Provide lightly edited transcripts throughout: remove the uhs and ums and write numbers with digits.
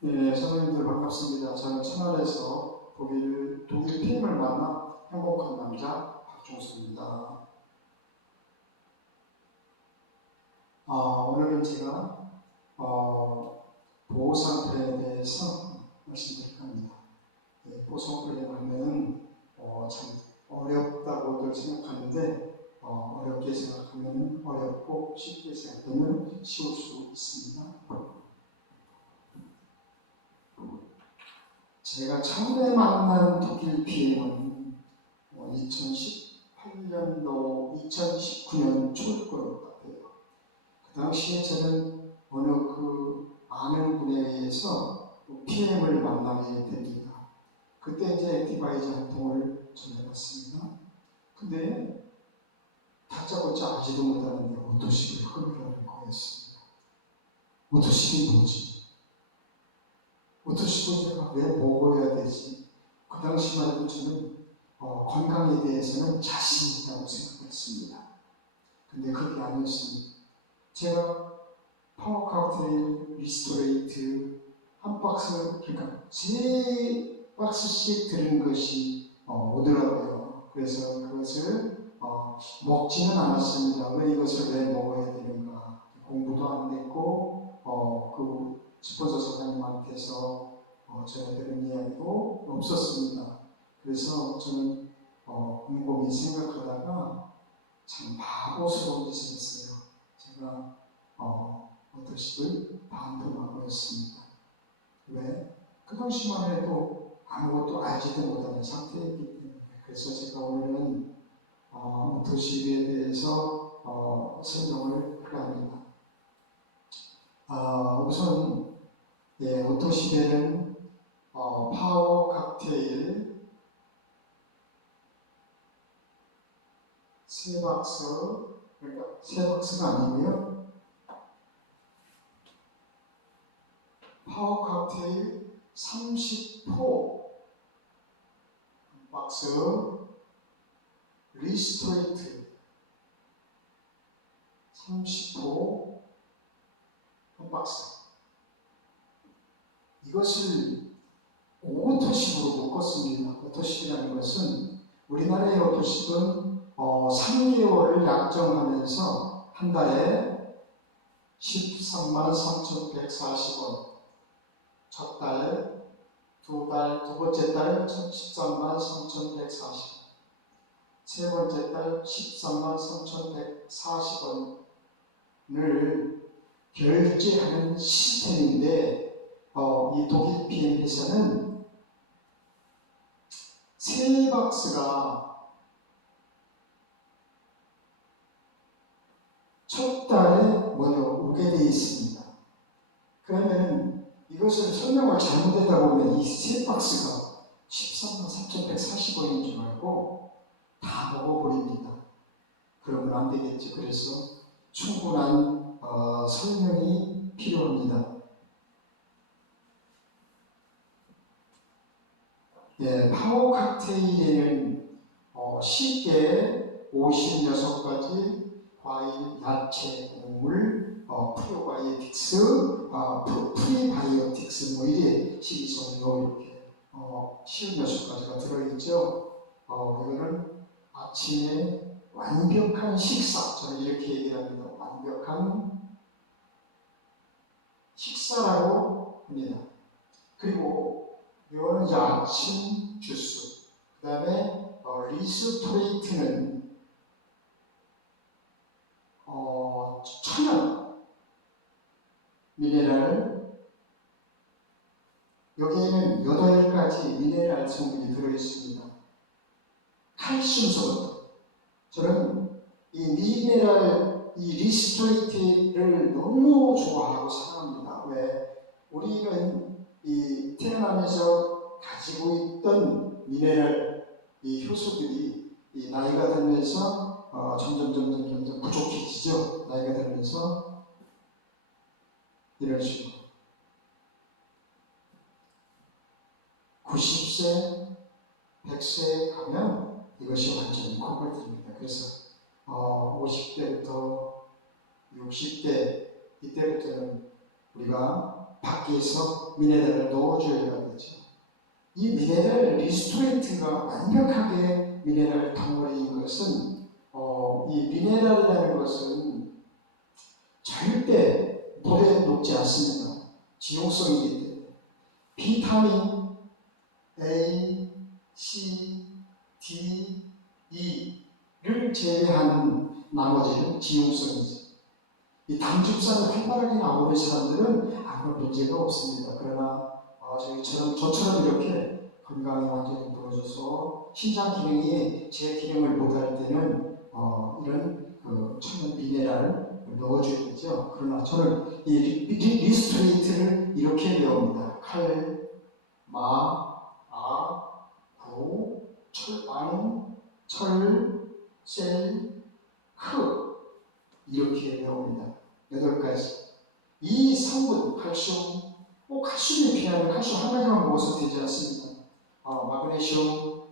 네, 선생님들 반갑습니다. 저는 천안에서 독일 PM을 만나 행복한 남자 박종수입니다. 오늘은 제가 보호상 플랜에 대해서 말씀드릴 겁니다. 보호상 플랜 하면 참 어렵다고들 생각하는데 어렵게 생각하면 어렵고 쉽게 생각하면 쉬울 수 있습니다. 제가 처음에 만난 독일 PM은 2018년도, 2019년 초일 것 같아요. 그 당시에 저는 어느 아는 분에 의해서 PM을 만나게 됩니다. 그때 이제 액티바이저 활동을 좀 해봤습니다. 근데 다짜고짜 아지도 못하는데 오토십을 흡입하는 거였습니다. 오토십이 뭐지? 오토십을 제가 왜 먹어야 되지? 그 당시만 해도 저는 건강에 대해서는 자신 있다고 생각했습니다. 근데 그게 아니었습니다. 제가 파워 칵테일, 리스토레이트 한 박스, 그러니까 3박스씩 들은 것이 오더라고요. 그래서 그것을 먹지는 않았습니다. 왜 이것을 왜 먹어야 되는가? 공부도 안 됐고 그 스폰서 사장님한테서 제가 들은 이야기도 없었습니다. 그래서 저는 곰곰이 생각하다가 참 바보스러운 짓을 했어요. 제가 오토십을 반품하고였습니다. 왜? 그 당시만 해도 아무것도 알지도 못하는 상태였기 때문에. 그래서 제가 오늘은 오토십에 대해서 설명을 합니다. 우선 오토십에는 파워 칵테일 3박스, 그러니까 3박스가 아니고요. 파워 칵테일 30포 한 박스, 리스토레이트 30포 한 박스. 이것을 오토십으로 묶었습니다. 오토십이라는 것은 우리나라의 오토십은 3개월을 약정하면서 한 달에 13만 3,140원, 첫 달, 두 번째 달 13만 3,140원, 세 번째 달 13만 3,140원을 결제하는 시스템인데 이 독일 PM 회사는 3박스가 첫 달에 오게 되어 있습니다. 그러면 이것을 설명을 잘못하다 보면 이 3박스가 13만 3,140원인 줄 알고 다 먹어버립니다. 그러면 안 되겠죠. 그래서 충분한 설명이 필요합니다. 파워 칵테일에는 쉽게 56가지 과일, 야채, 곡물, 프로바이오틱스, 프리바이오틱스 이게 식이섬유 이렇게 56가지가 들어있죠. 이거는 아침에 완벽한 식사, 저는 이렇게 얘기를 합니다. 완벽한 식사라고 합니다. 그리고 이거는 이제 아침 주스, 그 다음에 리스토레이트는 천연 미네랄, 여기에는 8가지 미네랄 성분이 들어있습니다. 칼슘서부터. 저는 이 미네랄, 이 리스토레이트를 너무 좋아하고 사랑합니다. 왜? 우리는 이 태어나면서 가지고 있던 미네랄, 이 효소들이 이 나이가 들면서 점점 부족해지죠. 나이가 들면서 이런 식으로 90세, 100세에 가면 이것이 완전히 코발트입니다. 그래서 50대부터 60대 이때부터는 우리가 밖에서 미네랄을 넣어줘야 되죠. 이 미네랄 리스토레이트가 완벽하게 미네랄 덩어리인 것은 이 미네랄이라는 것은 절대 물에 녹지 않습니다. 지용성이기 때문에 비타민 A, C, D, E를 제외한 나머지는 지용성이죠. 이 당즙산이 활발하게 나오는 사람들은 아무 문제가 없습니다. 그러나 저처럼 이렇게 건강이 완전히 무너져서 신장 기능이 제 기능을 못할 때는 이런 천연 미네랄을 넣어줘야 되죠. 그러나 저는 이 리스토레이트를 이렇게 배웁니다. 칼, 마, 아, 구, 철, 셀, 크 이렇게 배웁니다. 8가지. 이 성분, 칼슘, 칼슘이 필요하면 칼슘 한 가지만 먹어서 되지 않습니다. 마그네슘,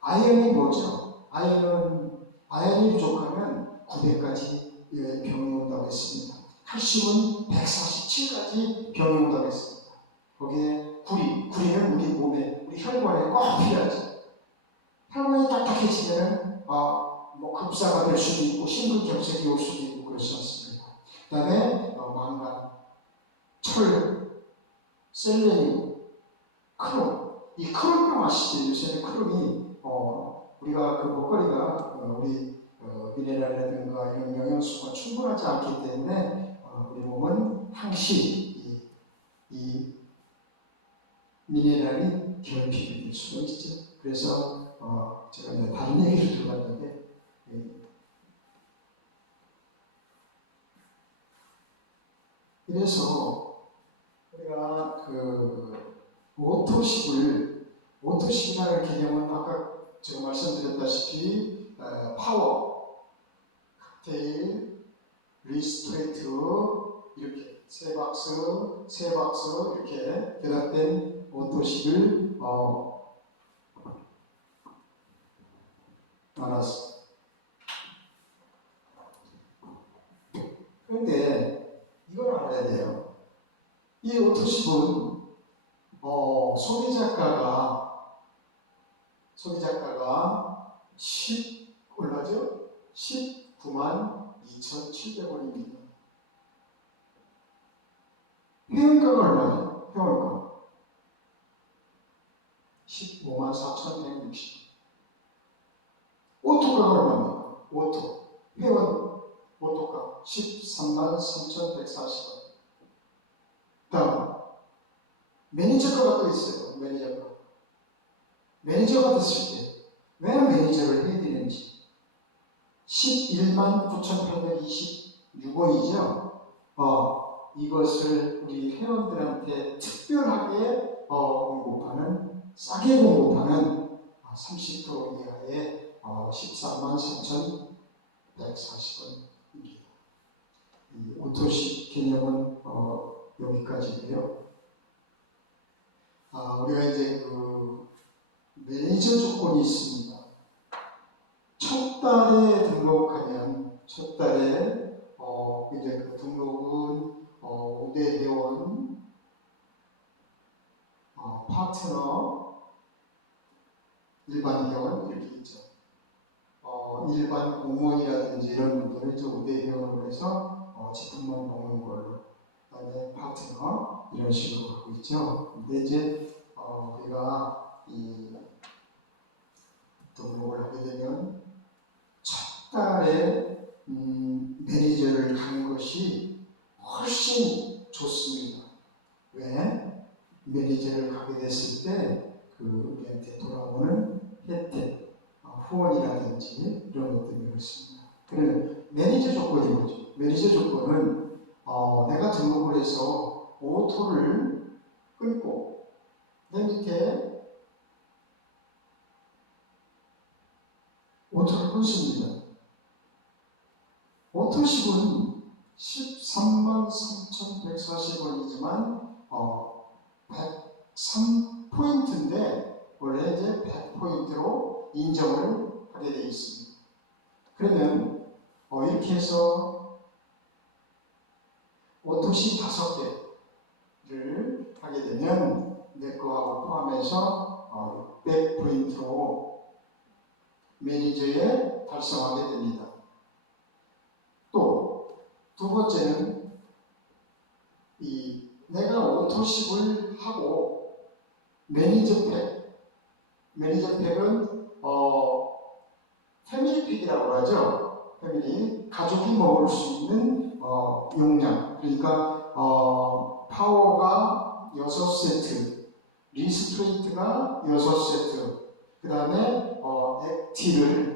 아연이 뭐죠? 아연이 부족하면 900가지 병이 온다고 했습니다. 칼슘은 147가지 병이 온다고 했습니다. 거기에 구리는 우리 몸에, 우리 혈관에 꼭 필요하죠. 혈관이 딱딱해지면 급사가 될 수도 있고 심근경색이 올 수도 있고 그렇지 않습니까? 그 다음에 망간, 철, 셀레늄, 크롬. 이 크롬병 아시죠? 요새는 크롬이 우리가 그 먹거리가 우리 미네랄이라든가 이런 영양소가 충분하지 않기 때문에 우리 몸은 항시 이 미네랄이 결핍이 될 수가 있죠. 그래서 제가 이제 다른 얘기를 들어봤는데 그래서 우리가 오토식이라는 개념은 아까 제가 말씀드렸다시피 파워, 칵테일, 리스토레이트 이렇게 세 박스 이렇게 결합된 오토식을 말았습니다. 그런데 이걸 알아야 돼요. 이 오토식은 소비 작가가 19만 2,700원입니다. 회원가가 얼마죠? 회원가 15만 4,160. 오토가가 얼마입니까? 회원 오토가 13만 3,140원. 다음 매니저가가 또 있어요. 매니저가 됐을 때 왜 매니저를 해야 되는지 11만 9,826원이죠. 이것을 우리 회원들한테 특별하게 싸게 공급하는 30% 이하의 13만 3,140원입니다. 이 오토식 개념은 여기까지고요. 우리가 이제 매니저 조건이 있습니다. 첫 달에 등록하면 첫 달에 이제 그 등록은 우대 회원, 파트너, 일반 회원 이렇게 있죠. 일반 공무원이라든지 이런 분들은 저 우대 회원으로 해서 제품만 먹는 걸로, 그다음에 파트너 이런 식으로 하고 있죠. 근데 이제 우리가 이 등록을 하게 되면 첫 달에 매니저를 가는 것이 훨씬 좋습니다. 왜? 매니저를 가게 됐을 때 우리한테 돌아오는 혜택, 후원이라든지 이런 것들이 그렇습니다. 그러면 매니저 조건이 뭐죠? 매니저 조건은 내가 등록을 해서 오토를 끊고 내 밑에 오토를 끊습니다. 오토식은 13만 3,140원이지만 103포인트인데 원래 이제 100포인트로 인정을 하게 되어 있습니다. 그러면 이렇게 해서 오토시 5개를 하게 되면 내 거하고 포함해서 600포인트로 매니저에 달성하게 됩니다. 또 두 번째는 내가 오토십을 하고 매니저팩은 패밀리팩이라고 하죠. 패밀리, 가족이 먹을 수 있는 용량. 그러니까 파워가 6세트, 리스트레이트가 6세트, 그 다음에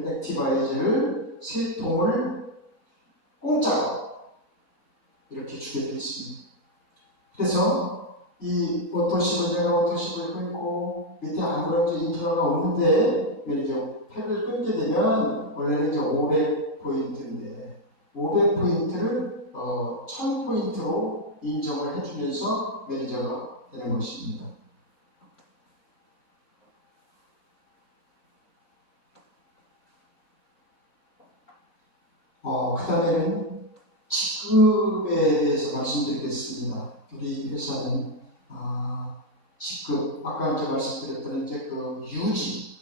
액티바이즈를 3통을 공짜로 이렇게 주게 되어 있습니다. 그래서 이 오토십을 내가 오토십을 끊고 밑에 아무런 인프라가 없는데 매니저 팩을 끊게 되면 원래는 이제 500포인트인데 500포인트를 1000포인트로 인정을 해주면서 매니저가 되는 것입니다. 그 다음에는 직급에 대해서 말씀드리겠습니다. 우리 회사는 직급, 아까 제가 말씀드렸던 이제 그 유지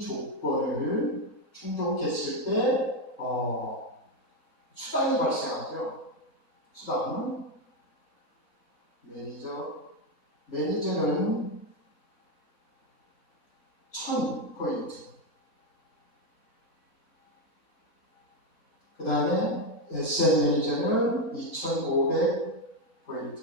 조건을 충족했을 때 수당이 발생하죠. 수당은 매니저는 1000포인트, 그 다음에 SM 매니저는 2500포인트.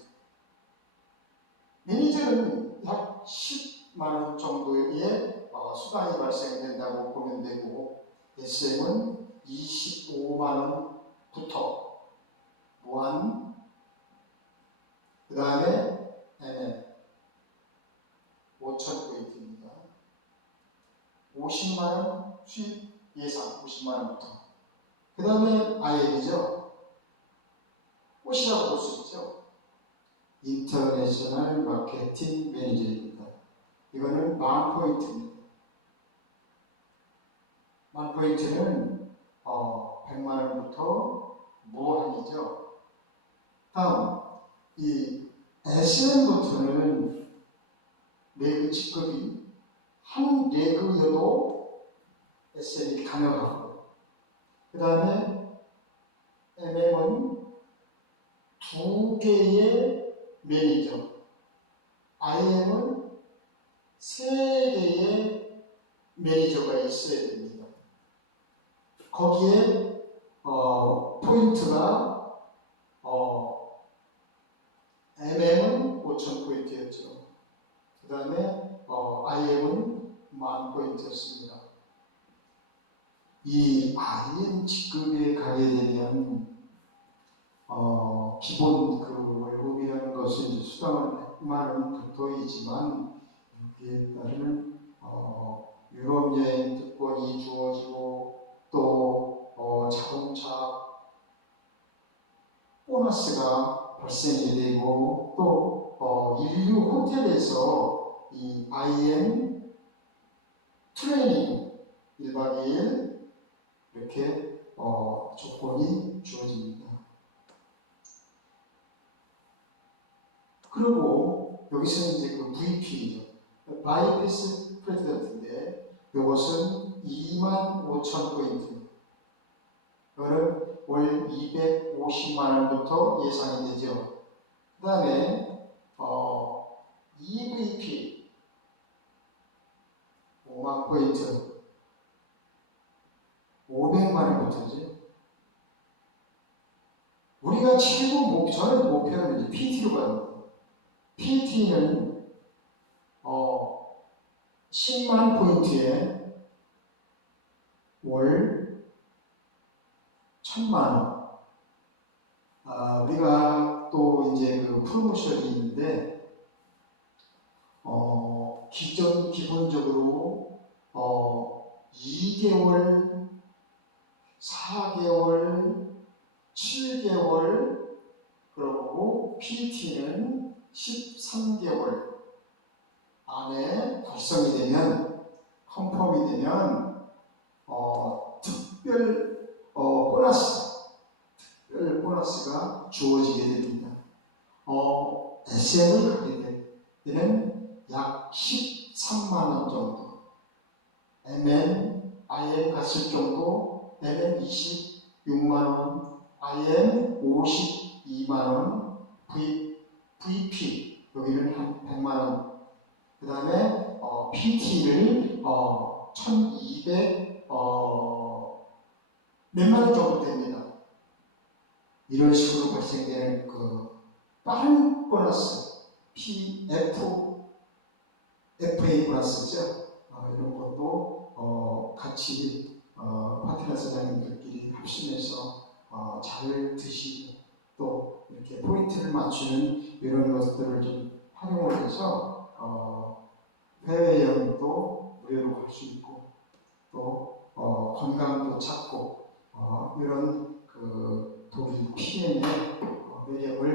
매니저는 약 10만원 정도의 수당이 발생된다고 보면 되고, SM은 25만원부터 무한, 그 다음에 MM 5000포인트입니다. 50만원 수입 예상 50만원부터. 그 다음에 IM이죠. 꽃이라고 볼 수 있죠. 인터내셔널 마케팅 매니저입니다. 이거는 10,000포인트입니다. 10,000포인트는 100만원부터 무한이죠. 다음, 이 SM부터는 레그 직급이 한 레그여도 SM이 가능하고, 그 다음에 MM은 2개의 매니저, IM은 3개의 매니저가 있어야 됩니다. 거기에 포인트가 MM은 5,000포인트였죠. 그 다음에 IM은 10,000포인트였습니다. 이 IM 직급에 가게 되면 기본 그 월급이라는 것은 이제 수당은 100만원 붙어있지만 여기에 따르는 유럽 여행 특권이 주어지고 또 자동차 보너스가 발생이 되고 또 인류 호텔에서 이 IM 트레이닝 1박 2일 이렇게 조건이 주어집니다. 그리고 여기서는 이제 그 VP죠. 바이패스 프레지던트인데 이것은 25,000포인트. 이거는 월 250만원부터 예상이 되죠. 그 다음에 EVP 50,000포인트 500만원부터죠. 우리가 최고 저는 목표는 이제 PT로 가요. PT는 10만 포인트에 월 1,000만원. 우리가 또 이제 그 프로모션이 있는데, 기본적으로 2개월, 4개월, 7개월, 그리고 PT는 13개월 안에 달성이 되면, 컨펌이 되면 특별 보너스가 주어지게 됩니다. SM을 하게 되면 약 13만 원 정도, IM 갔을 정도, MM 26만 원, IM 52만 원, VP 여기는 한 100만 원, 그 다음에 PT를 1200 몇만 원 정도 됩니다. 이런 식으로 발생되는 그 빠른 보너스, FA 보너스죠. 이런 것도 같이 파트너 사장님들끼리 합심해서 잘 드시고 또 이렇게 포인트를 맞추는 이런 것들을 좀 활용을 해서 해외여행도 무료로 갈 수 있고 또 건강도 찾고 이런 그 독일 PM의 매력을